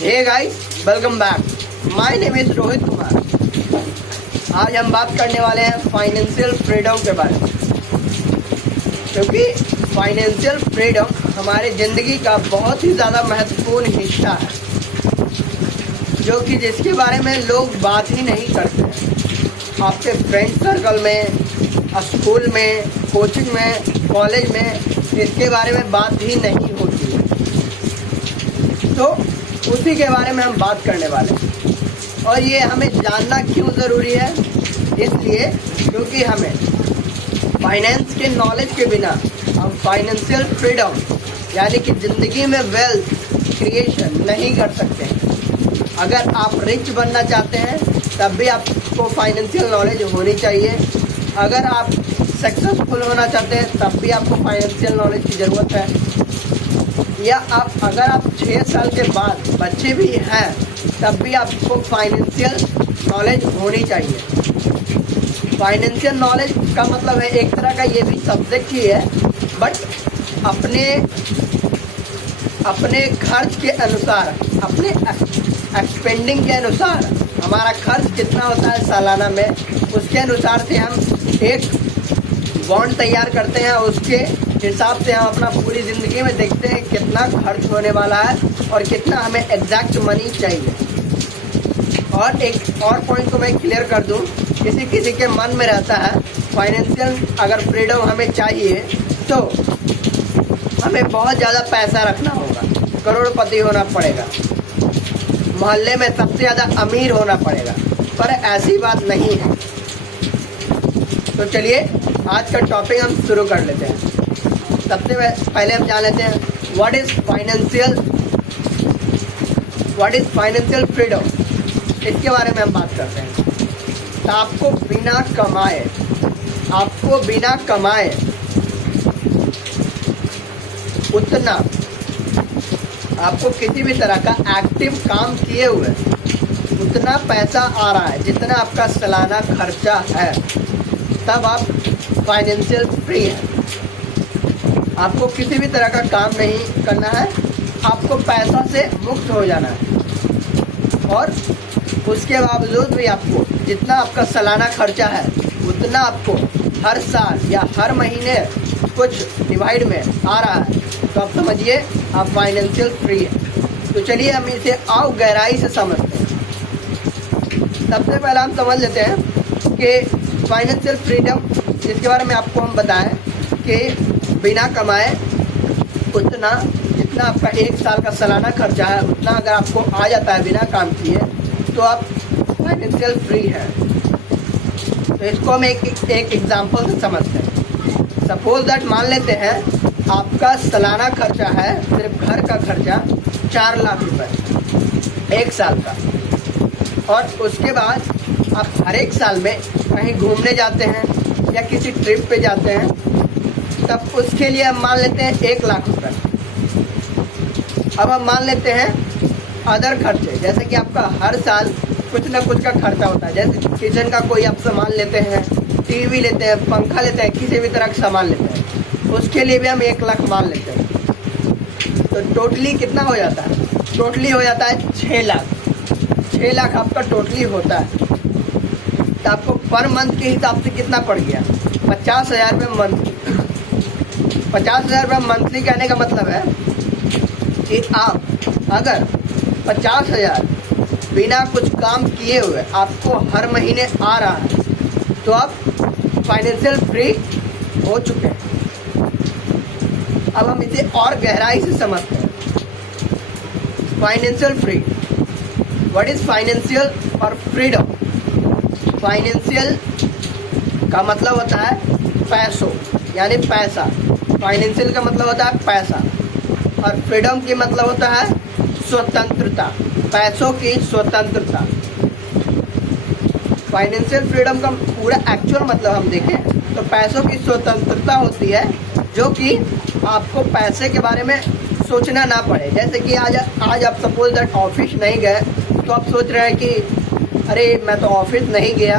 Hey guys, welcome back. My name is Rohit Kumar. आज हम बात करने वाले हैं फाइनेंशियल फ्रीडम के बारे में, क्योंकि फाइनेंशियल फ्रीडम हमारे ज़िंदगी का बहुत ही ज़्यादा महत्वपूर्ण हिस्सा है, जो कि जिसके बारे में लोग बात ही नहीं करते हैं। आपके फ्रेंड सर्कल में, स्कूल में, कोचिंग में, कॉलेज में इसके बारे में बात ही नहीं होती है। तो उसी के बारे में हम बात करने वाले हैं। और ये हमें जानना क्यों ज़रूरी है? इसलिए क्योंकि हमें फाइनेंस के नॉलेज के बिना हम फाइनेंशियल फ्रीडम यानी कि ज़िंदगी में वेल्थ क्रिएशन नहीं कर सकते हैं। अगर आप रिच बनना चाहते हैं तब भी आपको फाइनेंशियल नॉलेज होनी चाहिए। अगर आप सक्सेसफुल होना चाहते हैं तब भी आपको फाइनेंशियल नॉलेज की ज़रूरत है। या अगर आप 6 साल के बाद बच्चे भी हैं तब भी आपको फाइनेंशियल नॉलेज होनी चाहिए। फाइनेंशियल नॉलेज का मतलब है एक तरह का ये भी सब्जेक्ट ही है, बट अपने खर्च के अनुसार, अपने एक्सपेंडिंग के अनुसार हमारा खर्च कितना होता है सालाना में, उसके अनुसार से हम एक बॉन्ड तैयार करते हैं। उसके हिसाब से हम अपना पूरी ज़िंदगी में देखते हैं कितना खर्च होने वाला है और कितना हमें एग्जैक्ट मनी चाहिए। और एक और पॉइंट को मैं क्लियर कर दूं, किसी के मन में रहता है फाइनेंशियल अगर फ्रीडम हमें चाहिए तो हमें बहुत ज़्यादा पैसा रखना होगा, करोड़पति होना पड़ेगा, मोहल्ले में सबसे ज़्यादा अमीर होना पड़ेगा, पर ऐसी बात नहीं है। तो चलिए आज का टॉपिक हम शुरू कर लेते हैं। सबसे पहले हम जान लेते हैं व्हाट इज़ फाइनेंशियल फ्रीडम। इसके बारे में हम बात करते हैं। तो आपको बिना कमाए उतना, आपको किसी भी तरह का एक्टिव काम किए हुए उतना पैसा आ रहा है जितना आपका सालाना खर्चा है, तब आप फाइनेंशियल फ्री हैं। आपको किसी भी तरह का काम नहीं करना है, आपको पैसा से मुक्त हो जाना है। और उसके बावजूद भी आपको जितना आपका सालाना खर्चा है उतना आपको हर साल या हर महीने कुछ डिवाइड में आ रहा है, तो आप समझिए आप फाइनेंशियल फ्री है। तो चलिए हम इसे आओ गहराई से समझते हैं। सबसे पहले हम समझ लेते हैं कि फाइनेंशियल फ्रीडम जिसके बारे में आपको हम बताएं कि बिना कमाए उतना, जितना आपका 1 साल का सालाना खर्चा है उतना अगर आपको आ जाता है बिना काम किए, तो आप फाइनेंशियल फ्री हैं। तो इसको हम एक एग्जांपल से समझते हैं। सपोज दैट मान लेते हैं आपका सालाना खर्चा है, सिर्फ घर का खर्चा 4 लाख रुपए 1 साल का, और उसके बाद आप हर एक साल में कहीं घूमने जाते हैं या किसी ट्रिप पे जाते हैं, तब उसके लिए हम मान लेते हैं 1 लाख रुपए। अब हम मान लेते हैं अदर खर्चे, जैसे कि आपका हर साल कुछ ना कुछ का खर्चा होता है, जैसे किचन का कोई आप सामान लेते हैं, टीवी लेते हैं, पंखा लेते हैं, किसी भी तरह का सामान लेते हैं, उसके लिए भी हम 1 लाख मान लेते हैं। तो टोटली कितना हो जाता है? टोटली हो जाता है 6 लाख। 6 लाख आपका टोटली होता है। तो आपको पर मंथ के हिसाब से कितना पड़ गया? 50,000 रुपये मंथली। 50,000 रुपये मंथली कहने का मतलब है कि आप अगर 50,000 बिना कुछ काम किए हुए आपको हर महीने आ रहा है, तो आप फाइनेंशियल फ्री हो चुके हैं। अब हम इसे और गहराई से समझते हैं। Financial free, what is financial और फ्रीडम? फाइनेंशियल का मतलब होता है पैसों, यानी पैसा। फाइनेंशियल का मतलब होता है पैसा, और फ्रीडम की मतलब होता है स्वतंत्रता, पैसों की स्वतंत्रता। फाइनेंशियल फ्रीडम का पूरा एक्चुअल मतलब हम देखें तो पैसों की स्वतंत्रता होती है, जो कि आपको पैसे के बारे में सोचना ना पड़े। जैसे कि आज आप सपोज दैट ऑफिस नहीं गए, तो आप सोच रहे हैं कि अरे मैं तो ऑफिस नहीं गया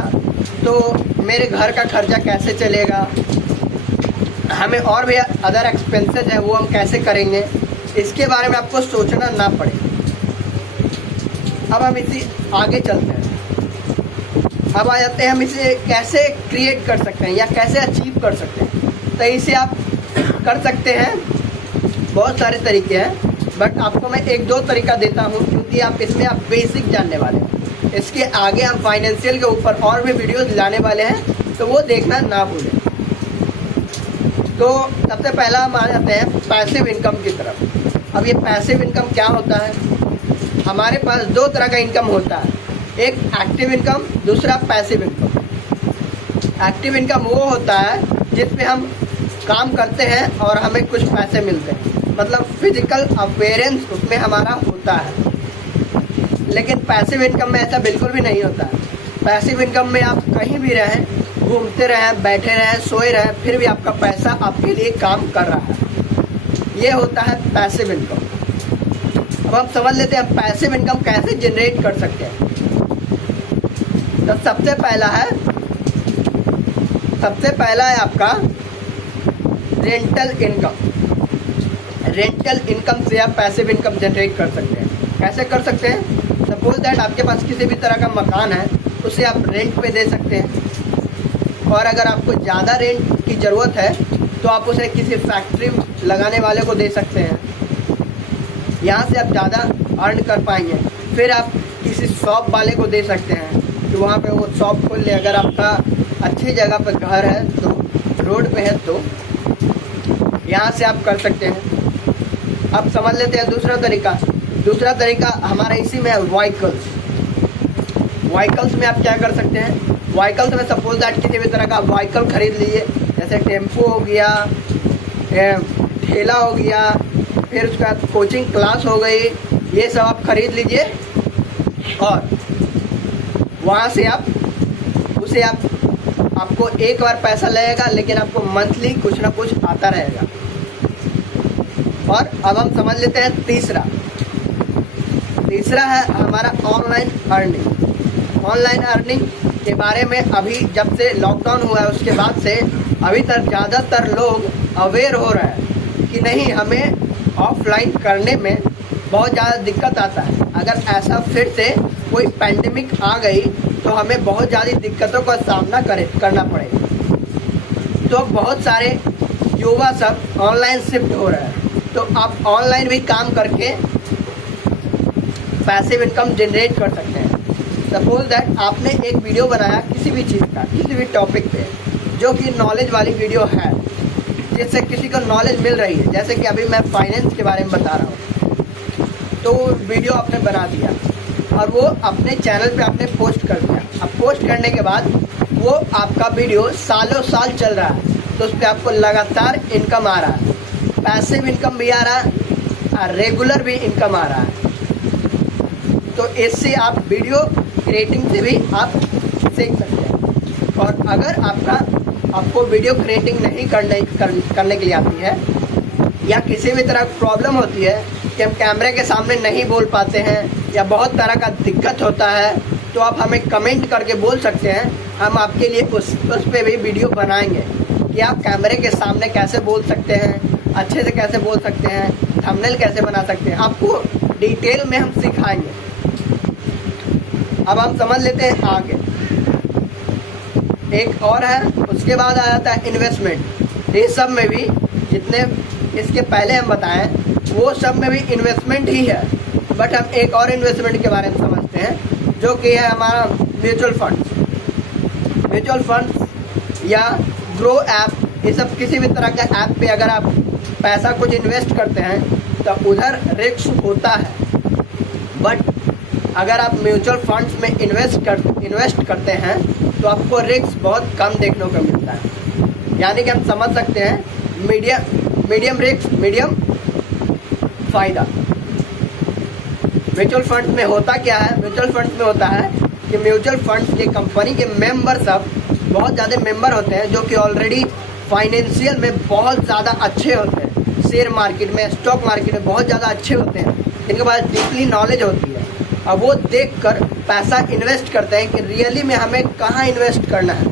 तो मेरे घर का खर्चा कैसे चलेगा, हमें और भी अदर एक्सपेंसेस है वो हम कैसे करेंगे, इसके बारे में आपको सोचना ना पड़े। अब हम इसी आगे चलते हैं। अब आ जाते हैं हम इसे कैसे क्रिएट कर सकते हैं या कैसे अचीव कर सकते हैं। तो इसे आप कर सकते हैं, बहुत सारे तरीके हैं, बट आपको मैं एक दो तरीका देता हूँ क्योंकि आप इसमें आप बेसिक जानने वाले हैं। इसके आगे हम फाइनेंशियल के ऊपर और भी वीडियोस लाने वाले हैं, तो वो देखना ना भूलें। तो सबसे पहला हम आ जाते हैं पैसिव इनकम की तरफ। अब ये पैसिव इनकम क्या होता है? हमारे पास दो तरह का इनकम होता है, एक एक्टिव इनकम, दूसरा पैसिव इनकम। एक्टिव इनकम वो होता है जिसमें हम काम करते हैं और हमें कुछ पैसे मिलते हैं, मतलब फिजिकल अपेयरेंस उसमें हमारा होता है। लेकिन पैसिव इनकम में ऐसा बिल्कुल भी नहीं होता है। पैसिव इनकम में आप कहीं भी रहें, घूमते रहें, बैठे रहें, सोए रहें, फिर भी आपका पैसा आपके लिए काम कर रहा है। ये होता है पैसिव इनकम। अब हम समझ लेते हैं पैसिव इनकम कैसे जनरेट कर सकते हैं। तो सबसे पहला है आपका रेंटल इनकम। रेंटल इनकम से आप पैसिव इनकम जनरेट कर सकते हैं। कैसे कर सकते हैं? सपोज दैट आपके पास किसी भी तरह का मकान है, उसे आप रेंट पे दे सकते हैं, और अगर आपको ज़्यादा रेंट की ज़रूरत है तो आप उसे किसी फैक्ट्री लगाने वाले को दे सकते हैं। यहाँ से आप ज़्यादा अर्न कर पाएंगे। फिर आप किसी शॉप वाले को दे सकते हैं कि वहाँ पे वो शॉप खोल ले। अगर आपका अच्छी जगह पर घर है, तो रोड पे है, तो यहाँ से आप कर सकते हैं। अब समझ लेते हैं दूसरा तरीका हमारा इसी में है व्हीकल्स। व्हीकल्स में आप क्या कर सकते हैं? व्हीकल्स में सपोज दैट किसी भी तरह का व्हीकल खरीद लीजिए, जैसे टेम्पो हो गया, ठेला हो गया, फिर उसके बाद कोचिंग क्लास हो गई, ये सब आप खरीद लीजिए और वहाँ से आपको एक बार पैसा लगेगा, लेकिन आपको मंथली कुछ ना कुछ आता रहेगा। और अब हम समझ लेते हैं तीसरा है हमारा ऑनलाइन अर्निंग। ऑनलाइन अर्निंग के बारे में अभी जब से लॉकडाउन हुआ है उसके बाद से अभी तक ज़्यादातर लोग अवेयर हो रहे हैं कि नहीं, हमें ऑफलाइन करने में बहुत ज़्यादा दिक्कत आता है। अगर ऐसा फिर से कोई पैंडेमिक आ गई तो हमें बहुत ज़्यादा दिक्कतों का सामना करना पड़ेगा। तो बहुत सारे युवा सब ऑनलाइन शिफ्ट हो रहे हैं, तो आप ऑनलाइन भी काम करके पैसिव इनकम जनरेट कर सकते हैं। सपोज दैट आपने एक वीडियो बनाया किसी भी चीज़ का, किसी भी टॉपिक पे, जो कि नॉलेज वाली वीडियो है, जिससे किसी को नॉलेज मिल रही है। जैसे कि अभी मैं फाइनेंस के बारे में बता रहा हूँ, तो वीडियो आपने बना दिया और वो अपने चैनल पे आपने पोस्ट कर दिया। अब पोस्ट करने के बाद वो आपका वीडियो सालों साल चल रहा है, तो उस पर आपको लगातार इनकम आ रहा है। पैसिव इनकम भी आ रहा है और रेगुलर भी इनकम आ रहा है। तो इससे आप वीडियो क्रिएटिंग से भी आप सीख सकते हैं। और अगर आपको वीडियो क्रिएटिंग नहीं करने के लिए आती है, या किसी भी तरह प्रॉब्लम होती है कि हम कैमरे के सामने नहीं बोल पाते हैं या बहुत तरह का दिक्कत होता है, तो आप हमें कमेंट करके बोल सकते हैं। हम आपके लिए उस पर भी वीडियो बनाएंगे कि आप कैमरे के सामने कैसे बोल सकते हैं, अच्छे से कैसे बोल सकते हैं, थंबनेल कैसे बना सकते हैं, आपको डिटेल में हम सिखाएंगे। अब हम समझ लेते हैं आगे। एक और है, उसके बाद आ जाता है इन्वेस्टमेंट। ये सब में भी जितने इसके पहले हम बताएं, वो सब में भी इन्वेस्टमेंट ही है। बट हम एक और इन्वेस्टमेंट के बारे में समझते हैं, जो कि है हमारा म्यूचुअल फंड्स या ग्रो ऐप। ये सब किसी भी तरह का ऐप पे अगर आप पैसा कुछ इन्वेस्ट करते हैं तो उधर रिस्क होता है। बट अगर आप म्यूचुअल फंड्स में इन्वेस्ट करते हैं तो आपको रिस्क बहुत कम देखने को मिलता है। यानी कि हम समझ सकते हैं मीडियम रिस्क मीडियम फ़ायदा। म्यूचुअल फंड्स में होता क्या है? म्यूचुअल फंड्स में होता है कि म्यूचुअल फंड्स के कंपनी के मेंबर सब बहुत ज़्यादा मेंबर होते हैं, जो कि ऑलरेडी फाइनेंशियल में बहुत ज़्यादा अच्छे होते हैं, शेयर मार्केट में, स्टॉक मार्केट में बहुत ज़्यादा अच्छे होते हैं, जिनके पास डीपली नॉलेज होती है। अब वो देखकर पैसा इन्वेस्ट करते हैं कि रियली में हमें कहाँ इन्वेस्ट करना है,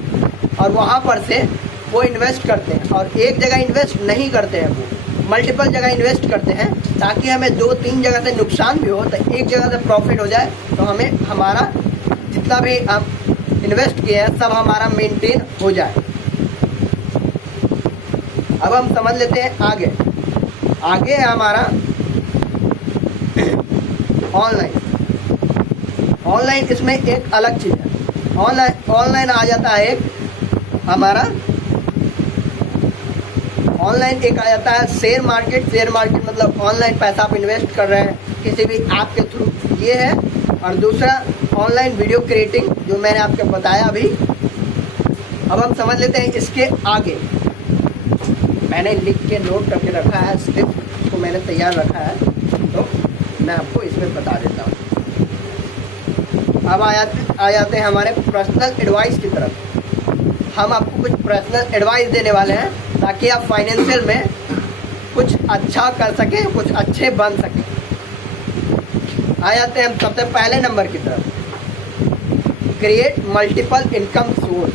और वहाँ पर से वो इन्वेस्ट करते हैं। और एक जगह इन्वेस्ट नहीं करते हैं, मल्टीपल जगह इन्वेस्ट करते हैं ताकि हमें 2-3 जगह से नुकसान भी हो तो एक जगह से प्रॉफिट हो जाए, तो हमें हमारा जितना भी हम इन्वेस्ट किए हैं सब हमारा मेंटेन हो जाए। अब हम समझ लेते हैं आगे। आगे है हमारा ऑनलाइन। इसमें एक अलग चीज़ है। ऑनलाइन आ जाता है एक हमारा ऑनलाइन एक आ जाता है शेयर मार्केट मतलब ऑनलाइन पैसा आप इन्वेस्ट कर रहे हैं किसी भी ऐप के थ्रू, ये है। और दूसरा ऑनलाइन वीडियो क्रिएटिंग जो मैंने आपको बताया अभी। अब हम समझ लेते हैं इसके आगे। मैंने लिख के नोट करके रखा है, स्क्रिप्ट को मैंने तैयार रखा है, तो मैं आपको इसमें बता देता हूँ। अब आ जाते हैं हमारे पर्सनल एडवाइस की तरफ। हम आपको कुछ पर्सनल एडवाइस देने वाले हैं ताकि आप फाइनेंशियल में कुछ अच्छा कर सकें, कुछ अच्छे बन सकें। आ जाते हैं हम सबसे पहले नंबर की तरफ। Create multiple income source.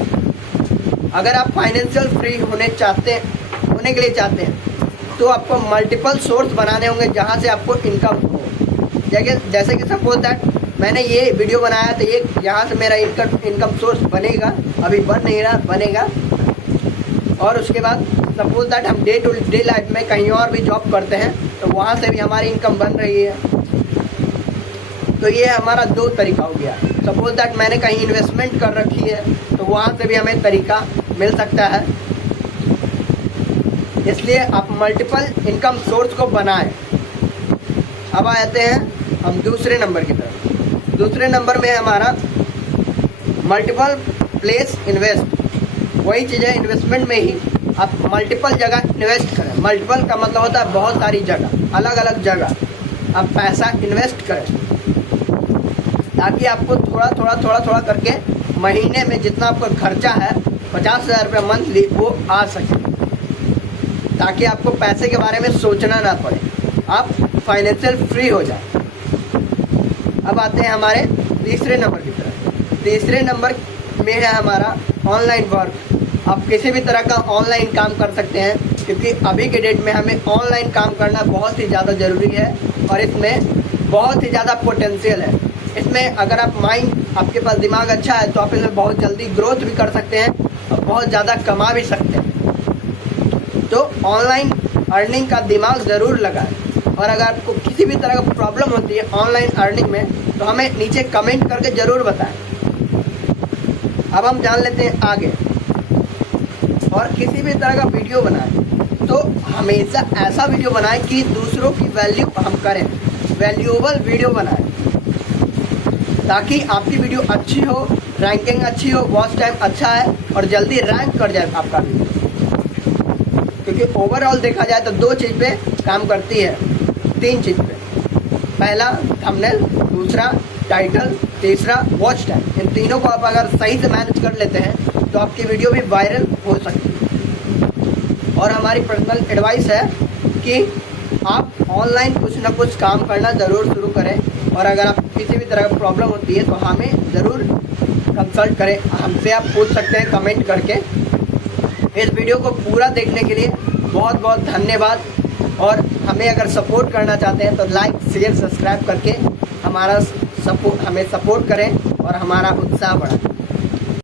अगर आप फाइनेंशियल फ्री होने के लिए चाहते हैं तो आपको मल्टीपल सोर्स बनाने होंगे जहां से आपको इनकम हो। जैसे कि सपोज दैट मैंने ये वीडियो बनाया तो ये यहाँ से मेरा इनकम सोर्स बनेगा, अभी बन नहीं रहा, बनेगा। और उसके बाद सपोज दैट हम डे टू डे लाइफ में कहीं और भी जॉब करते हैं तो वहाँ से भी हमारी इनकम बन रही है। तो ये हमारा 2 तरीका हो गया। सपोज दैट मैंने कहीं इन्वेस्टमेंट कर रखी है तो वहाँ से भी हमें तरीका मिल सकता है। इसलिए आप मल्टीपल इनकम सोर्स को बनाएं। अब आ जाते हैं हम दूसरे नंबर की तरफ। दूसरे नंबर में हमारा मल्टीपल प्लेस इन्वेस्ट। वही चीज़ है, इन्वेस्टमेंट में ही आप मल्टीपल जगह इन्वेस्ट करें। मल्टीपल का मतलब होता है बहुत सारी जगह, अलग अलग जगह आप पैसा इन्वेस्ट करें ताकि आपको थोड़ा करके महीने में जितना आपका खर्चा है 50,000 रुपये मंथली वो आ सके, ताकि आपको पैसे के बारे में सोचना ना पड़े, आप फाइनेंशियल फ्री हो जाए। अब आते हैं हमारे तीसरे नंबर की तरफ। तीसरे नंबर में है हमारा ऑनलाइन वर्क। आप किसी भी तरह का ऑनलाइन काम कर सकते हैं क्योंकि अभी के डेट में हमें ऑनलाइन काम करना बहुत ही ज़्यादा ज़रूरी है और इसमें बहुत ही ज़्यादा पोटेंशियल है। इसमें अगर आपके पास दिमाग अच्छा है तो आप इसमें बहुत जल्दी ग्रोथ भी कर सकते हैं और बहुत ज़्यादा कमा भी सकते हैं। तो ऑनलाइन अर्निंग का दिमाग ज़रूर लगाएं। और अगर आपको किसी भी तरह का प्रॉब्लम होती है ऑनलाइन अर्निंग में तो हमें नीचे कमेंट करके ज़रूर बताएं। अब हम जान लेते हैं आगे। और किसी भी तरह का वीडियो बनाएं तो हमेशा ऐसा वीडियो बनाएं कि दूसरों की वैल्यू हम करें, वैल्यूएबल वीडियो बनाएं ताकि आपकी वीडियो अच्छी हो, रैंकिंग अच्छी हो, वॉच टाइम अच्छा है और जल्दी रैंक कर जाए आपका वीडियो। क्योंकि ओवरऑल देखा जाए तो 2 चीज़ पे काम करती है, 3 चीज़ पे। पहला थंबनेल, दूसरा टाइटल, तीसरा वॉच टाइम। इन तीनों को आप अगर सही से मैनेज कर लेते हैं तो आपकी वीडियो भी वायरल हो सकती है। और हमारी पर्सनल एडवाइस है कि आप ऑनलाइन कुछ ना कुछ काम करना ज़रूर शुरू करें और अगर आप किसी भी तरह की प्रॉब्लम होती है तो हमें ज़रूर कंसल्ट करें। हमसे आप पूछ सकते हैं कमेंट करके। इस वीडियो को पूरा देखने के लिए बहुत बहुत धन्यवाद। और हमें अगर सपोर्ट करना चाहते हैं तो लाइक शेयर सब्सक्राइब करके हमें सपोर्ट करें और हमारा उत्साह बढ़ाएं।